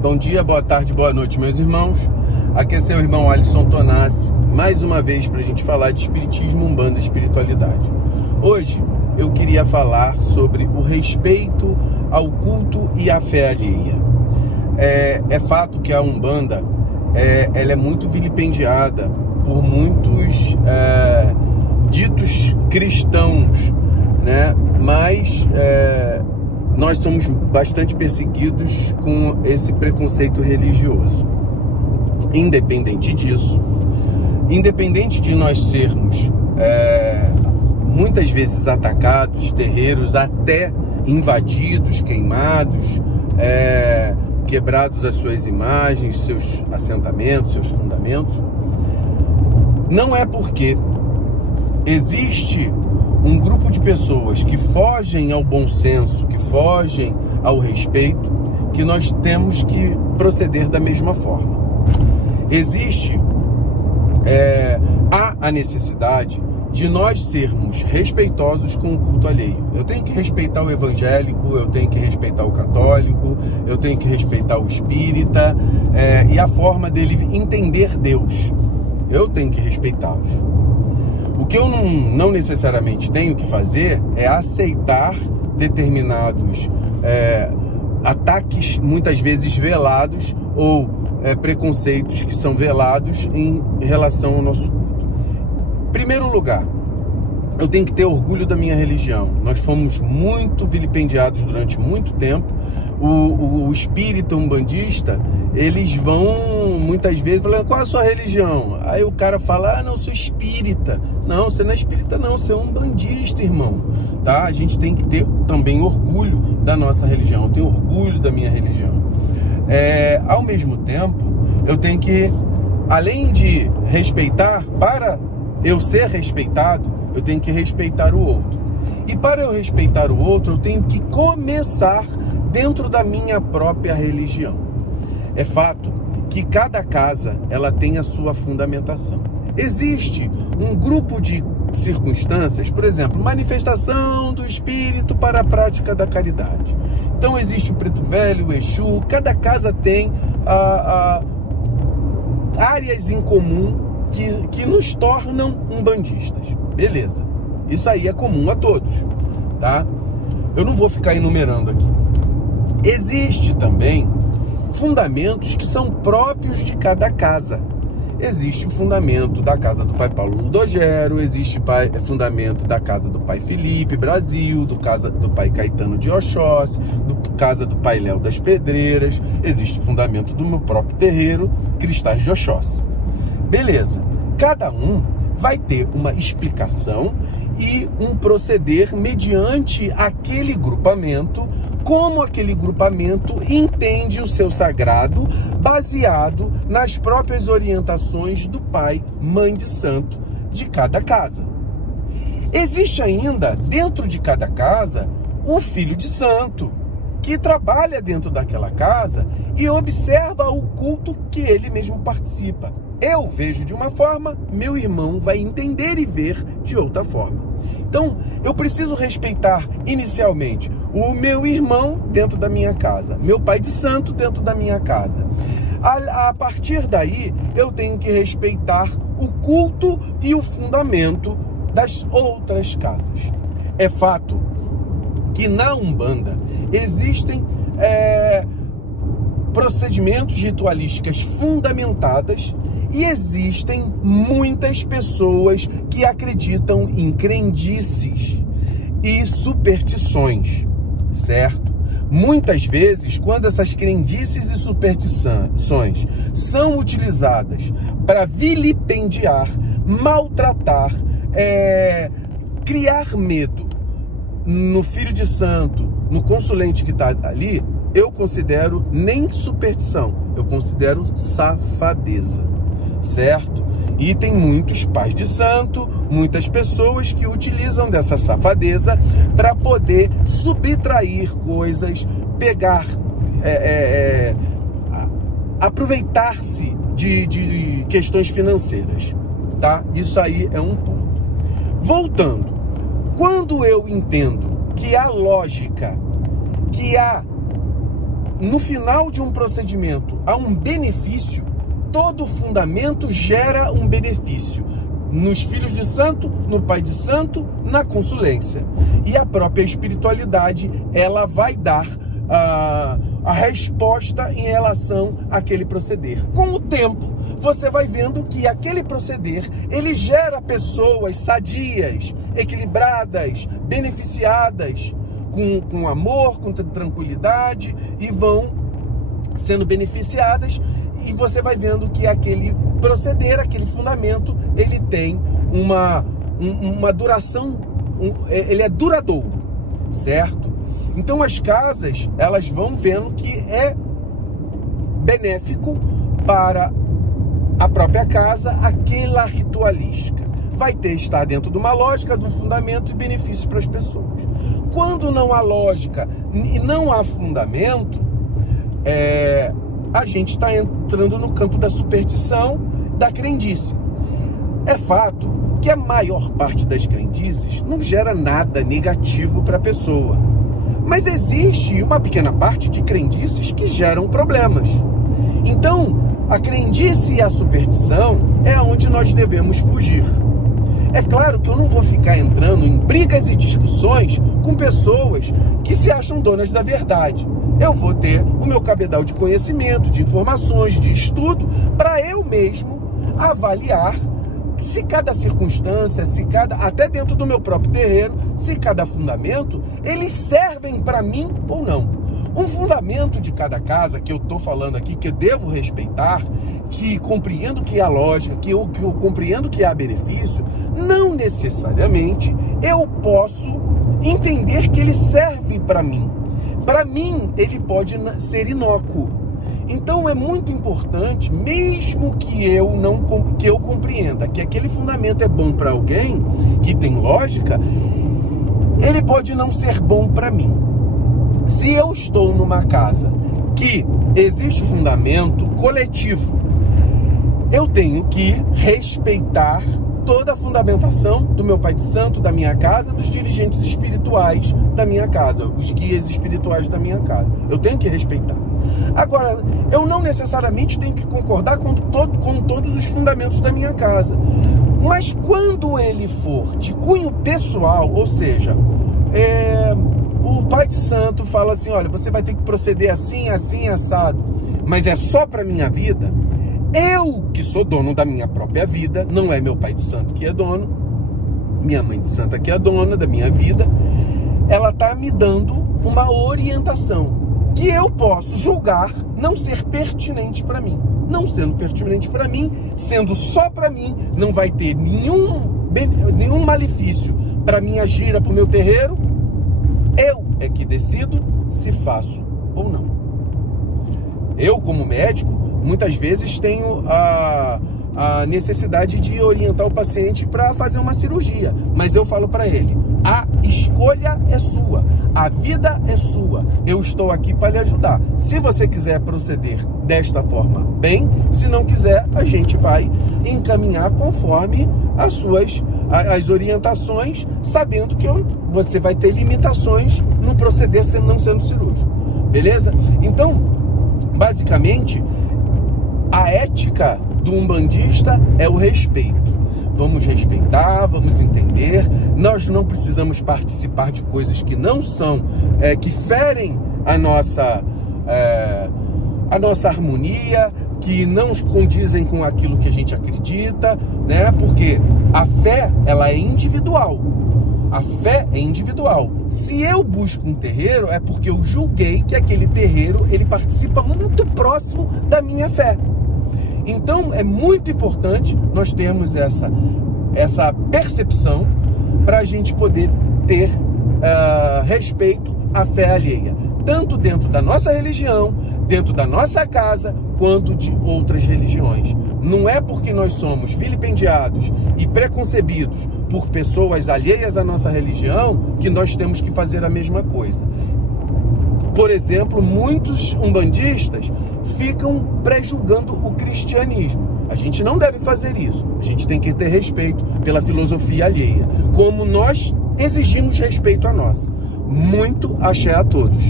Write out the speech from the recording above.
Bom dia, boa tarde, boa noite, meus irmãos. Aqui é seu irmão Alisson Tonassi, mais uma vez para a gente falar de espiritismo, umbanda e espiritualidade. Hoje eu queria falar sobre o respeito ao culto e à fé alheia. É fato que a umbanda ela é muito vilipendiada por muitos ditos cristãos, né? Mas nós somos bastante perseguidos com esse preconceito religioso. Independente disso, independente de nós sermos muitas vezes atacados, terreiros até invadidos, queimados, quebrados as suas imagens, seus assentamentos, seus fundamentos, não é porque existe um grupo de pessoas que fogem ao bom senso, que fogem ao respeito, que nós temos que proceder da mesma forma. Existe a necessidade de nós sermos respeitosos com o culto alheio. Eu tenho que respeitar o evangélico, eu tenho que respeitar o católico, eu tenho que respeitar o espírita e a forma dele entender Deus. Eu tenho que respeitá-los. O que eu não necessariamente tenho que fazer é aceitar determinados ataques, muitas vezes velados, ou preconceitos que são velados em relação ao nosso culto. Primeiro lugar, eu tenho que ter orgulho da minha religião. Nós fomos muito vilipendiados durante muito tempo. O espírita umbandista, eles vão muitas vezes falando: qual é a sua religião? Aí o cara fala: não, eu sou espírita. Não, você não é espírita não, você é umbandista, irmão, tá? A gente tem que ter também orgulho da nossa religião. Eu tenho orgulho da minha religião. Ao mesmo tempo, eu tenho que, além de respeitar, para eu ser respeitado, eu tenho que respeitar o outro. E para eu respeitar o outro, eu tenho que começar dentro da minha própria religião. É fato que cada casa ela tem a sua fundamentação. Existe um grupo de circunstâncias, por exemplo, manifestação do espírito para a prática da caridade. Então existe o Preto Velho, o Exu, cada casa tem áreas em comum que nos tornam umbandistas. Beleza, isso aí é comum a todos, tá? Eu não vou ficar enumerando aqui. Existe também fundamentos que são próprios de cada casa. Existe o fundamento da casa do pai Paulo Ludogero, existe o fundamento da casa do pai Felipe Brasil, casa do pai Caetano de Oxóssi, casa do pai Léo das Pedreiras, existe o fundamento do meu próprio terreiro, Cristais de Oxóssi. Beleza, cada um vai ter uma explicação e um proceder mediante aquele grupamento, como aquele grupamento entende o seu sagrado, baseado nas próprias orientações do pai, mãe de santo de cada casa. Existe ainda, dentro de cada casa, o filho de santo, que trabalha dentro daquela casa e observa o culto que ele mesmo participa. Eu vejo de uma forma, meu irmão vai entender e ver de outra forma. Então, eu preciso respeitar inicialmente o meu irmão dentro da minha casa, meu pai de santo dentro da minha casa. A partir daí, eu tenho que respeitar o culto e o fundamento das outras casas. É fato que na Umbanda existem procedimentos ritualísticos fundamentadas e existem muitas pessoas que acreditam em crendices e superstições, certo? Muitas vezes, quando essas crendices e superstições são utilizadas para vilipendiar, maltratar, criar medo no filho de santo, no consulente que está ali, eu considero nem superstição, eu considero safadeza, certo? E tem muitos pais de santo, muitas pessoas que utilizam dessa safadeza para poder subtrair coisas, pegar, aproveitar-se de questões financeiras, tá? Isso aí é um ponto. Voltando, quando eu entendo que a lógica, que há no final de um procedimento há um benefício, todo fundamento gera um benefício. Nos filhos de santo, no pai de santo, na consulência. E a própria espiritualidade, ela vai dar a resposta em relação àquele proceder. Com o tempo, você vai vendo que aquele proceder, ele gera pessoas sadias, equilibradas, beneficiadas, com amor, com tranquilidade, e vão sendo beneficiadas, e você vai vendo que aquele proceder, aquele fundamento, ele tem uma duração, ele é duradouro, certo? Então as casas, elas vão vendo que é benéfico para a própria casa aquela ritualística. Vai estar dentro de uma lógica, de um fundamento e benefício para as pessoas. Quando não há lógica e não há fundamento, a gente está entrando no campo da superstição, da crendice. É fato que a maior parte das crendices não gera nada negativo para a pessoa. Mas existe uma pequena parte de crendices que geram problemas. Então, a crendice e a superstição é onde nós devemos fugir. É claro que eu não vou ficar entrando em brigas e discussões com pessoas que se acham donas da verdade. Eu vou ter o meu cabedal de conhecimento, de informações, de estudo, para eu mesmo avaliar se cada circunstância, até dentro do meu próprio terreiro, se cada fundamento, eles servem para mim ou não. Um fundamento de cada casa que eu estou falando aqui, que eu devo respeitar, que compreendo que há lógica, que eu compreendo que há benefício, não necessariamente eu posso entender que ele serve para mim. Para mim, ele pode ser inócuo. Então é muito importante, mesmo que eu compreenda que aquele fundamento é bom para alguém, que tem lógica, ele pode não ser bom para mim. Se eu estou numa casa que existe fundamento coletivo, eu tenho que respeitar toda a fundamentação do meu pai de santo, da minha casa, dos dirigentes espirituais da minha casa, os guias espirituais da minha casa. Eu tenho que respeitar. Agora, eu não necessariamente tenho que concordar com todos os fundamentos da minha casa. Mas quando ele for de cunho pessoal, ou seja, o pai de santo fala assim, olha, você vai ter que proceder assim, assim, assado, mas é só para minha vida. Eu, que sou dono da minha própria vida, não é meu pai de santo que é dono, minha mãe de santa que é dona da minha vida, ela está me dando uma orientação que eu posso julgar não ser pertinente para mim. Não sendo pertinente para mim, sendo só para mim, não vai ter nenhum malefício para minha gira, para o meu terreiro. Eu é que decido se faço ou não. Eu, como médico, muitas vezes tenho a necessidade de orientar o paciente para fazer uma cirurgia, mas eu falo para ele, a escolha é sua, a vida é sua, eu estou aqui para lhe ajudar. Se você quiser proceder desta forma, bem, se não quiser, a gente vai encaminhar conforme as orientações, sabendo que você vai ter limitações no proceder não sendo cirúrgico, beleza? Então, basicamente, a ética do umbandista é o respeito. Vamos respeitar, vamos entender. Nós não precisamos participar de coisas que não são, que ferem a nossa harmonia, que não condizem com aquilo que a gente acredita, né? Porque a fé, ela é individual. A fé é individual. Se eu busco um terreiro, é porque eu julguei que aquele terreiro, ele participa muito próximo da minha fé. Então, é muito importante nós termos essa percepção para a gente poder ter respeito à fé alheia, tanto dentro da nossa religião, dentro da nossa casa, quanto de outras religiões. Não é porque nós somos vilipendiados e preconcebidos por pessoas alheias à nossa religião que nós temos que fazer a mesma coisa. Por exemplo, muitos umbandistas ficam pré-julgando o cristianismo. A gente não deve fazer isso. A gente tem que ter respeito pela filosofia alheia, como nós exigimos respeito à nossa. Muito axé a todos.